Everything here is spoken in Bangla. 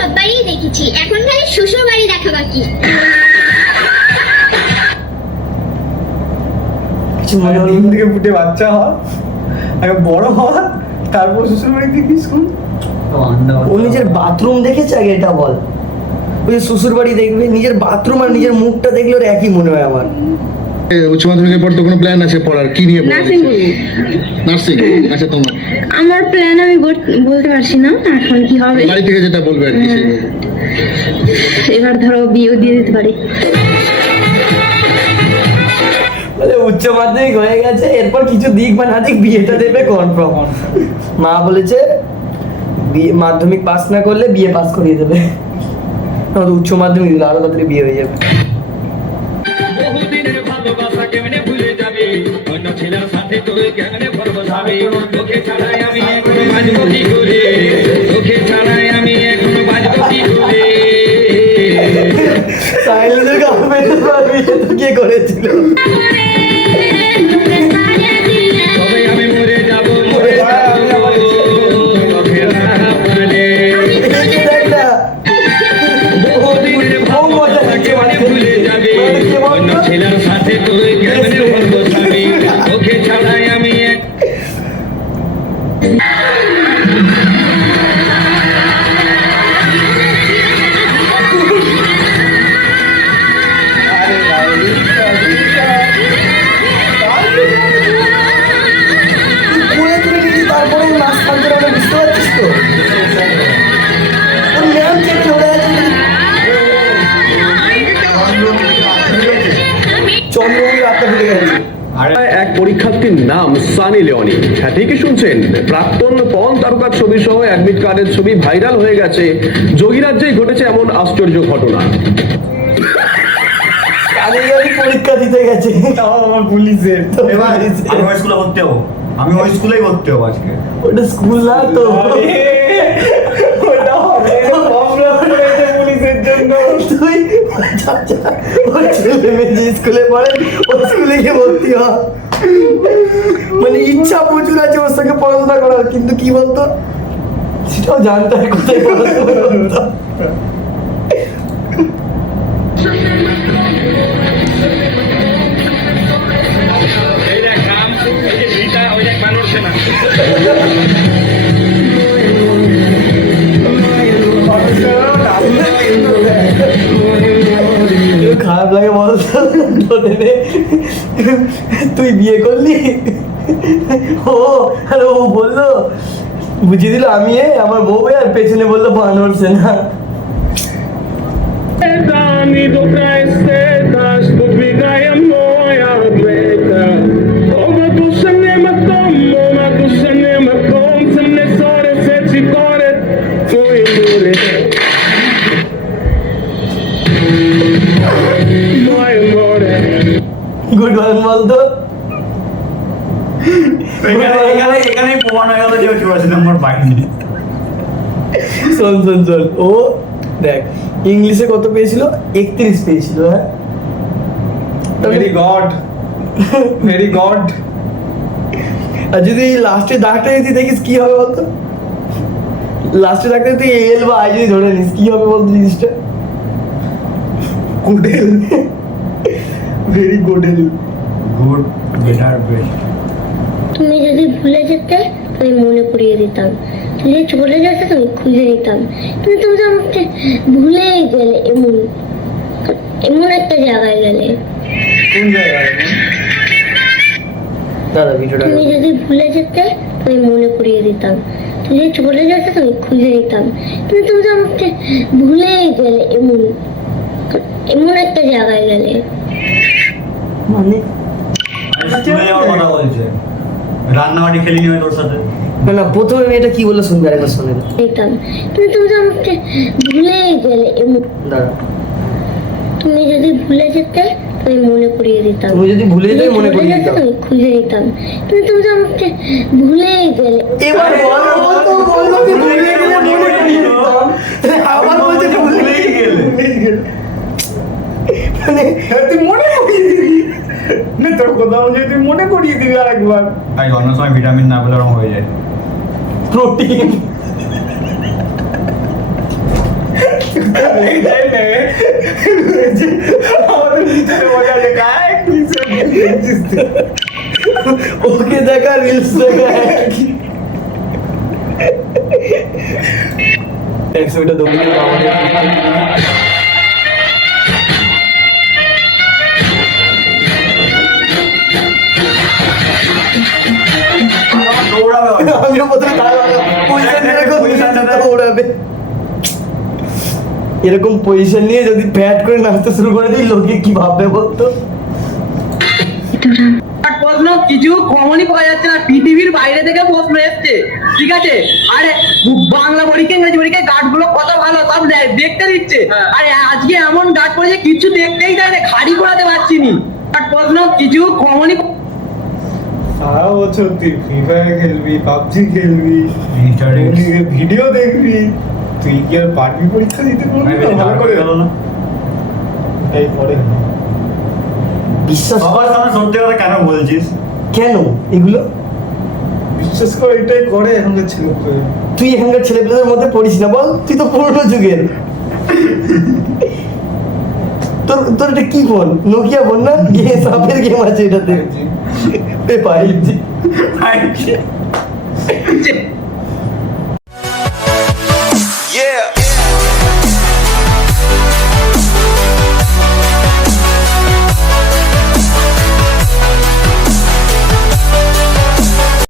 সব বাড়িই দেখেছি, এখন খালি শ্বশুর বাড়ি দেখা বাকি। ডিম থেকে ফুটে বাচ্চা হওয়া, আগে বড় হওয়া, তারপর শ্বশুর বাড়ি থেকে স্কুল। ও নিজের বাথরুম দেখেছে আগে, এটা বল। ওই যে শ্বশুর বাড়ি দেখবে, নিজের বাথরুম আর নিজের মুখটা দেখলে ওর একই মনে হয় আমার। উচ্চ মাধ্যমিকের পর তো কোনো প্ল্যান আছে পড়ার? কি নিয়ে নার্সিং করবো। নার্সিং? আচ্ছা, তোমার আমার প্ল্যান আমি বলতে পারছি না এখন কি হবে। বাড়ি থেকে যেটা বলবে আর কি সেইভাবে। এবার ধরো বিয়েও দিয়ে দিতে পারি। বলে উচ্চ মাধ্যমিক হয়ে গেছে, এরপর কিছু দিক বা না দিক বিয়েটা দেবে কনফার্ম। মা বলেছে বিয়ে মাধ্যমিক পাস না করলে বিয়ে পাস করিয়ে দেবে, নয়তো উচ্চ মাধ্যমিক দিলে আরো তাড়াতাড়ি বিয়ে হয়ে যাবে। বহুদিনের ভালোবাসা কেমনে ভুলে যাবে, অন্য ছেলের সাথে তোর কেমনে বসাবে, তোকে ছাড়াই আমি এখনো বাঁচবো কি করে, তোকে ছাড়াই আমি এখনো বাঁচবো কি করে। সাইলেন্সের গার্লফ্রেন্ড কে করেছিল? তবে আমি মরে যাবো, মরে যাবো, তোকে না পালে। দেখ না, বহুদিনের ভালোবাসা কেমনে ভুলে যাবে, অন্য ছেলের সাথে তোর কেমনে বসাবে, তোকে ছাড়াই আমি কোলে তুলে নিয়েছি, তারপরে মাছ খালতে হবে, বুঝতে পারছিস তো? ওর ম্যাম চেক চলে আছে, চন্দ্রমুখী রাতটা ঢুকে গেছে। এক পরীক্ষার্থীর নাম সানি লিওনি। হ্যাঁ, ঠিকই শুনছেন, প্রাক্তন পর্ন তারকার ছবি সহ অ্যাডমিট কার্ডের ছবি ভাইরাল হয়ে গেছে। যোগীরাজ্যেই ঘটেছে এমন আশ্চর্য ঘটনা। আমি পরীক্ষা দিতে গেছে, তাও আমার পুলিশের। এবার আমি ওই স্কুলে ভর্তি হবো, আমি ওই স্কুলেই ভর্তি হবো আজকে। ওটা স্কুল না তো, ওটা হবে প্রবলেম হয়েছে পুলিশের জন্য। তুই ওর ছেলে মেয়ে যে স্কুলে পড়ে ওই স্কুলে গিয়ে ভর্তি হ। মানে ইচ্ছা প্রচুর আছে ওর সঙ্গে পড়াশোনা করার, কিন্তু কি বলতো সেটাও জানতে হয় কোথায় পড়াশোনা করতো। এই দেখ রাম, এই যে ভিটা, ওই দেখ বানর সেনা। খারাপ লাগে বলতো, তুই বিয়ে করলি? ও আরে ও বললো, বুঝিয়ে দিল আমি আমার বউ, আর পেছনে বললো বানর সেনা। Dani do tristezas, tu vida y amor y atleta. Oma tu cinema tom, se ne sore, se ci core, tu indure. Moi amore. Good morning বলতো। এখানেই প্রমাণ হয়ে গেল যে ও 84 নম্বর পাইনি। শোন শোন শোন, ও দেখ ইংলিশে কত পেয়েছিল, 31 পেয়েছিল। হ্যাঁ, ভেরি গড, ভেরি গড। আর যদি লাস্টে দাগটা যদি দেখিস কি হবে বলতো, লাস্টে দাগটা তুই এল বা আই যদি ধরে নিস কি হবে বলতো জিনিসটা? গুডেল, ভেরি গুডেল। Good, better, best. তুমি যদি ভুলে যেতে আমি মনে করিয়ে দিতাম, তুমি যদি চলে যেতে তুমি খুঁজে নিতাম, কিন্তু তুমি তো আমাকে ভুলেই গেলে। এমন এমন একটা জায়গায় গেলে। কোন জায়গায়? দাদা ভিডিওটা তুমি যদি ভুলে যেতে আমি মনে করিয়ে দিতাম, তুমি যদি চলে যেতে তুমি খুঁজে নিতাম, কিন্তু তুমি তো আমাকে ভুলেই গেলে। এমন এমন একটা জায়গায় গেলে। মানে স্কুলে যাওয়ার কথা বলছে, রান্নাবাড়ি খেলিনি হয় তোর সাথে। না না, প্রথমে মেয়েটা কি বললো শুনবে, আরেকবার শুনে না। নিতাম, কিন্তু তুমি তো আমাকে ভুলেই গেলে। এমন দাদা তুমি যদি ভুলে যেতে আমি মনে করিয়ে দিতাম, তুমি যদি ভুলে যেতে মনে করিয়ে দিতাম। আমি খুঁজে নিতাম, কিন্তু তুমি তো আমাকে ভুলেই গেলে। এবার বলো, ও তো বললো যে ভুলে গেলে মনে করিয়ে দিতাম, আবার বলছে ভুলেই গেলে। মানে তুই মনে করিয়ে দিবি না, তোর কথা অনুযায়ী তুই মনে করিয়ে দিবি আরেকবার। তাই অন্য সময় ভিটামিন না পেলে ওরকম হয়ে যায়। প্রোটিন এইটাই নেবে। আমাদের পিছনে মজা আছে, কায় কিসের দেখছিস তুই? ওকে দেখা রিলস দেখা একই। 100 মিটার দৌড়ে দৌড়াবে ওরা। আমিও প্রথমে পজিশন দৌড়াবে। এরকম পজিশন নিয়ে যদি ব্যাট করে নাচতে শুরু করে দিই লোকে কি ভাববে বলতো? প্রশ্ন কিছু কমনই পাওয়া যাচ্ছে না, পৃথিবীর বাইরে থেকে প্রশ্ন এসছে, ঠিক আছে? আরে বাংলা পরীক্ষা ইংরেজি পরীক্ষায় গার্ড গুলো কত ভালো সব দেখতে দিচ্ছে, আরে আজকে এমন গার্ড পড়েছে কিছু দেখতেই চাই না, খাড়ি করাতে পারছি নি। প্রশ্ন কিছু কমনই সারা বছর তুই ফ্রি ফায়ার খেলবি, পাবজি খেলবি, Internet। ভিডিও দেখবি, তুই কি আর পারবি পরীক্ষা দিতে পারবি আমি না? বেশি ভালো গার্ড করে করে গেল না। এই পরে বিশ্বাস সবার সামনে সত্যি কথা কেন বলছিস? কেন এগুলো? বিশ্বাস করে এটাই করে এখনকার ছেলে পেলে। তুই এখানকার ছেলেপেলেদের মধ্যে পড়িস না বল, তুই তো পুরোনো যুগের। তোর তোর এটা কি ফোন? নোকিয়া ফোন না? গিয়ে সাপের গেম আছে এটাতে। 5G।